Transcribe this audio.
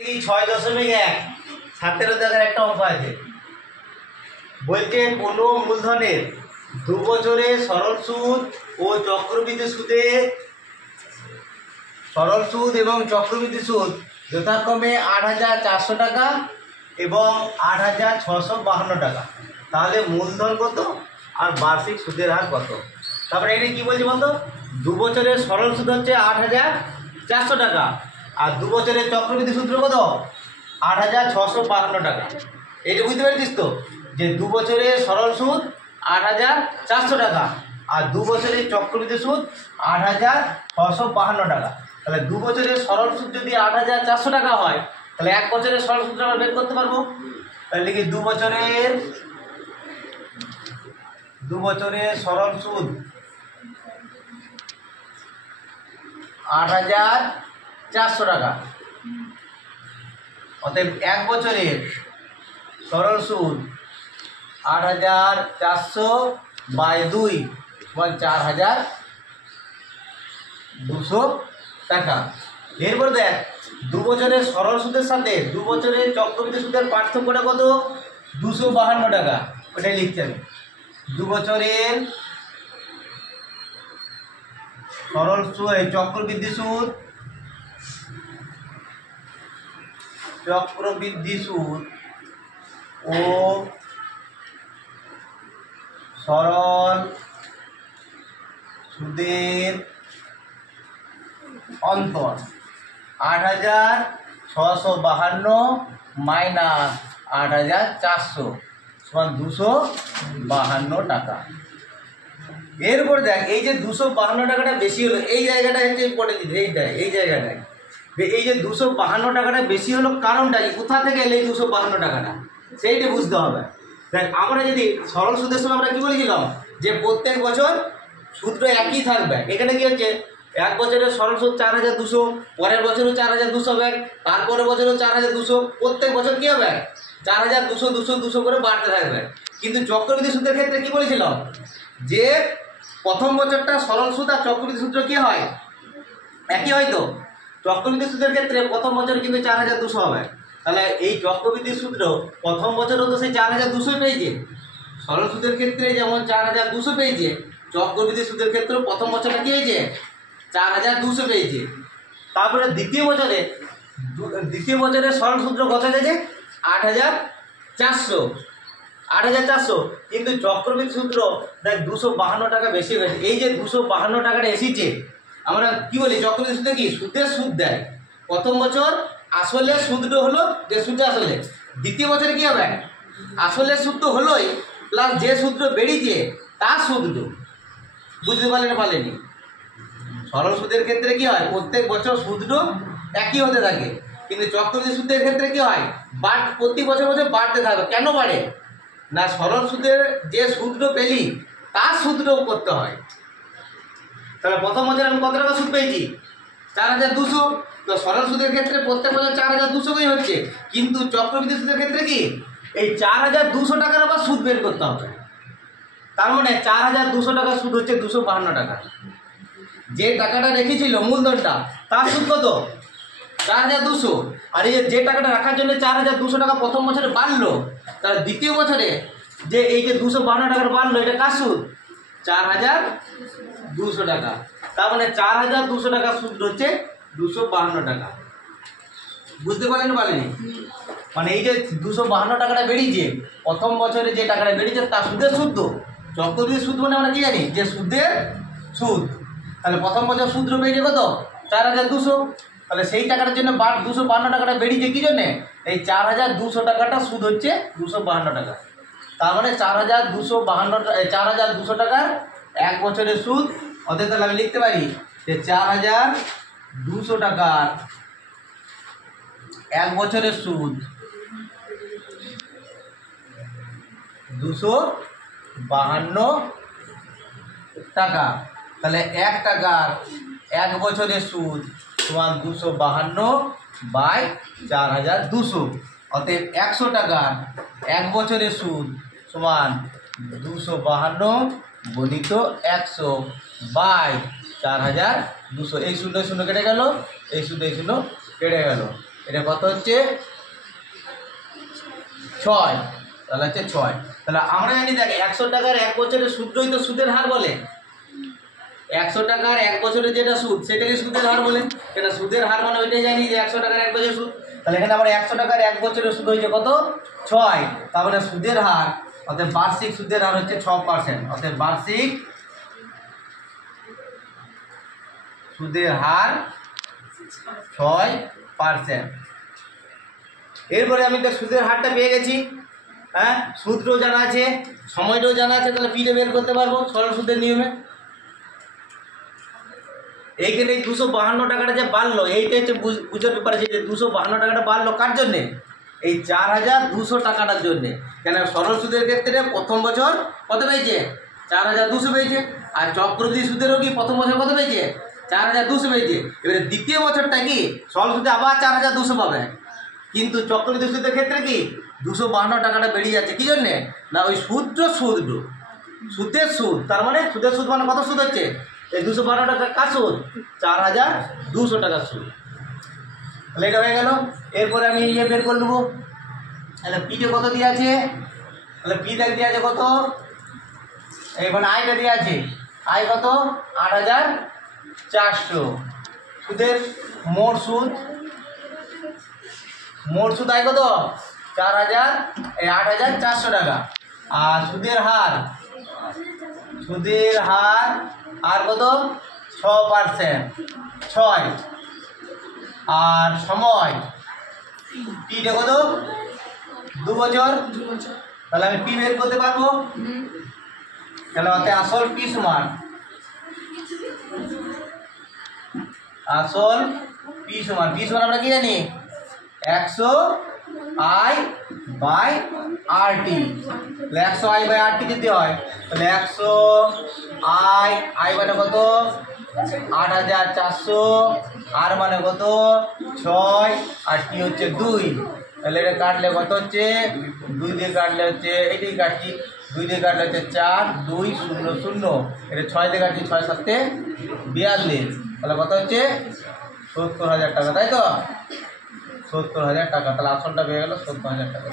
6.1 17 টাকার একটা অঙ্ক আছে। বলছে কোনো মূলধনের 2 বছরের সরল সুদ ও চক্রবৃদ্ধি সুদ যথাক্রমে 8,400 টাকা এবং 8,652 টাকা। তাহলে মূলধন কত আর বার্ষিক সুদের হার কত? তারপরে এটা কি বলছে বলতো, 2 বছরের সরল সুদ হচ্ছে 8,400 টাকা আর 2 বছরের চক্রবৃদ্ধি সুদ কত 8,652 টাকা। এটা বুঝতে পেরেছিস তো, যে 2 বছরের সরল সুদ 8,400 টাকা আর 2 বছরের চক্রবৃদ্ধি সুদ 8,652 টাকা। তাহলে 2 বছরের সরল সুদ যদি 8,400 টাকা হয়, তাহলে 1 বছরের সরল সুদটা আমরা বের করতে পারবো। তাহলে লিখি 2 বছরের সরল সুদ 8,400 টাকা, অতএব 1 বছরের সরল সুদ 8,400 বাই 2 সমান 4,200 টাকা। এরপর দেখ, 2 বছরের সরল সুদের সাথে 2 বছরের চক্রবৃদ্ধি সুদের পার্থক্যটা কত? 252 টাকা। ওটাই লিখতে হবে। 2 বছরের সরল সুদ চক্রবৃদ্ধি সুদ ও সরল সুদের অন্তর 8,652 মাইনাস 8,400 সমান 252 টাকা। এরপর দেখ, এই যে 252 টাকাটা বেশি হলো, এই জায়গাটা হচ্ছে ইম্পর্টেন্ট। এই জায়গাটায় এই যে 252 টাকাটা বেশি হলো, কারণটা কি, কোথা থেকে এলে এই 252 টাকাটা, সেইটা বুঝতে হবে। দেখ, আমরা যদি সরল সুদের সময় আমরা কি বলেছিলাম, যে প্রত্যেক বছর সুদটা একই থাকবে। এখানে কি হচ্ছে, 1 বছরের সরল সুদ 4,200, পরের বছরও 4,200 হবে, তারপরের বছরও 4,200, প্রত্যেক বছর কি হবে 4,200 200 200 করে বাড়তে থাকবে। কিন্তু চক্রবৃদ্ধি সুদের ক্ষেত্রে কি বলেছিলাম, যে প্রথম বছরটা সরল সুদ আর চক্রবৃদ্ধি সুদ কি হয়, একই হয়। তো চক্রবৃদ্ধি সুদের ক্ষেত্রে প্রথম বছর কিন্তু 4,200 হবে। তাহলে এই চক্রবৃদ্ধি সুদ প্রথম বছরও তো সেই 4,200 পেয়েছে। সরল সুদের ক্ষেত্রে যেমন 4,200 পেয়েছে, চক্রবৃদ্ধি সুদের ক্ষেত্রে প্রথম বছরটা কি হয়েছে 4,200 পেয়েছে। তারপরে দ্বিতীয় বছরে সরল সুদ কত হয়েছে 8,400, কিন্তু চক্রবৃদ্ধি সূত্র দেখ 252 টাকা বেশি হয়েছে। এই যে 252 টাকাটা এসেছে, আমরা কি বলি, চক্রবৃদ্ধি সুদে কি সুদের সুদ দেয়। প্রথম বছর আসলে সুদটা হলো যে সুদে আসলে, দ্বিতীয় বছরে কি হবে, আসলে সুদ তো হলোই, প্লাস যে সুদটা বেরিয়েছে তার সুদটা। বুঝতে পারলেনি? সরল সুদের ক্ষেত্রে কি হয়, প্রত্যেক বছর সুদটা একই হতে থাকে, কিন্তু চক্রবৃদ্ধি সুদের ক্ষেত্রে কি হয়, প্রতি বছর বাড়তে থাকে। কেন বাড়ে না, সরল সুদের যে সুদটা পেলি তার সুদটাও করতে হয়। তাহলে প্রথম বছর আমি কত টাকা সুদ পেয়েছি 4,200, তো সরল সুদের ক্ষেত্রে প্রত্যেক বছর 4,200 করে হচ্ছে, কিন্তু চক্রবৃদ্ধি সুদের ক্ষেত্রে কি এই 4,200 টাকার আবার সুদ বের করতে হবে। তার মানে 4,200 টাকা সুদ হচ্ছে 252 টাকা। যে টাকাটা রেখেছিল মূলধনটা, তার সুদ কত 4,200, আর এই যে টাকাটা রাখার জন্য 4,200 টাকা প্রথম বছরে বাড়লো, তার দ্বিতীয় বছরে যে এই যে 252 টাকার বাড়লো, এটা কার সুদ 4,200 টাকা। তার মানে 4,200 টাকা সুদ হচ্ছে 252 টাকা। বুঝতে পারলেন? মানে এই যে 252 টাকাটা বেরিয়েছে, প্রথম বছরে যে টাকাটা বেরিয়েছে তার সুদের সুদ। চক্রবৃদ্ধি সুদ মানে আমরা কি জানি, যে সুদের সুদ। তাহলে প্রথম বছর সুদ বেরিয়েছে কত 4,200, তাহলে সেই টাকাটার জন্য 252 টাকাটা বেরিয়েছে কি জন্যে, এই 4,200 টাকাটা সুদ হচ্ছে 252 টাকা। তার মানে 4,200 টাকার 1 বছরের সুদ। অতএব তাহলে আমি লিখতে পারি যে 4,200 টাকার 1 বছরের সুদ 252 টাকা। তাহলে 1 টাকার 1 বছরের সুদ সমান 252 বাই 4,200। অতএব 100 টাকার 1 বছরের সুদ সমান 252 গণিত 100 বাই 4,200। এই শূন্য শূন্য কেটে গেল, এই শূন্য কেটে গেল। এটা কত হচ্ছে 6, তাহলে হচ্ছে 6। তাহলে আমরা জানি দেখ 100 টাকার 1 বছরের সূত্রই তো সুদের হার বলে। 100 টাকার 1 বছরের যেটা সুদ সেটাকে সুদের হার বলে। এটা সুদের হার মানে ওইটাই জানি যে 100 টাকার 1 বছরের সুদ। তাহলে এখানে আমরা 100 টাকার 1 বছরের সুদ হয়েছে কত 6, তার মানে সুদের হার অর্থাৎ বার্ষিক সুদের হার হচ্ছে 6%। অর্থাৎ বার্ষিক সুদের হার 6%। এরপরে আমি তো সুদের হারটা পেয়ে গেছি, হ্যাঁ, সূত্রও জানা আছে, সময়টাও জানা আছে, তাহলে পিটা বের করতে পারবো সরল সুদের নিয়মে। এইখানে 252 টাকাটা যে বাড়লো, এইটা হচ্ছে বুঝার ব্যাপার আছে যে 252 টাকাটা বাড়লো কার জন্যে? এই 4200 টাকাটার জন্যে। কেন সরল সুদের ক্ষেত্রে প্রথম বছর কত পেয়েছে? 4200 পেয়েছে। আর চক্রবৃদ্ধি সুদেরও কি প্রথম বছর কত পেয়েছে? 4200 পেয়েছে। এবারে দ্বিতীয় বছরটা কি সরল সুদে আবার 4200 পাবে, কিন্তু চক্রবৃদ্ধি সুদের ক্ষেত্রে কি 252 টাকাটা বেরিয়ে যাচ্ছে। কি জন্যে? না ওই সুদের সুদ, তার মানে সুদের সুদ মানে কত সুদ হচ্ছে? এই 252 টাকা কার সুদ? 4200 টাকার সুদ। তাহলে এটা হয়ে গেল। এরপরে আমি ইয়ে বের করে নেবো। তাহলে পিতে কত দিয়ে আছে? তাহলে পি দেখ দিয়ে আছে কত? এখানে আয়টা দিয়ে আছে, আয় কত? 8400। সুদের মোট সুদ আয় কত? 8400 টাকা। আর সুদের হার আর কত? 6%, 6। আর সময় পিটা কত? 2 বছর। তাহলে আমি পি বের করতে পারবো। তাহলে অর্থাৎ আসল পি সমান আমরা কি জানি? 100 I by RT। 100 I by RT দিতে হয়। তাহলে 100 I মানে কত? 8400। আর মানে কত? 6। আর টি হচ্ছে 2। তাহলে এটা কাটলে কত হচ্ছে? 2 দিয়ে কাটলে হচ্ছে, এইটাই কাটছি, 2 দিয়ে কাটলে হচ্ছে 4, 2, 0, 0। এটা 6 দিয়ে কাটছি, 6 7 42। তাহলে কত হচ্ছে? 70,000 টাকা, তাই তো? 70,000 টাকা। তাহলে আসলটা পেয়ে গেল 70,000 টাকা।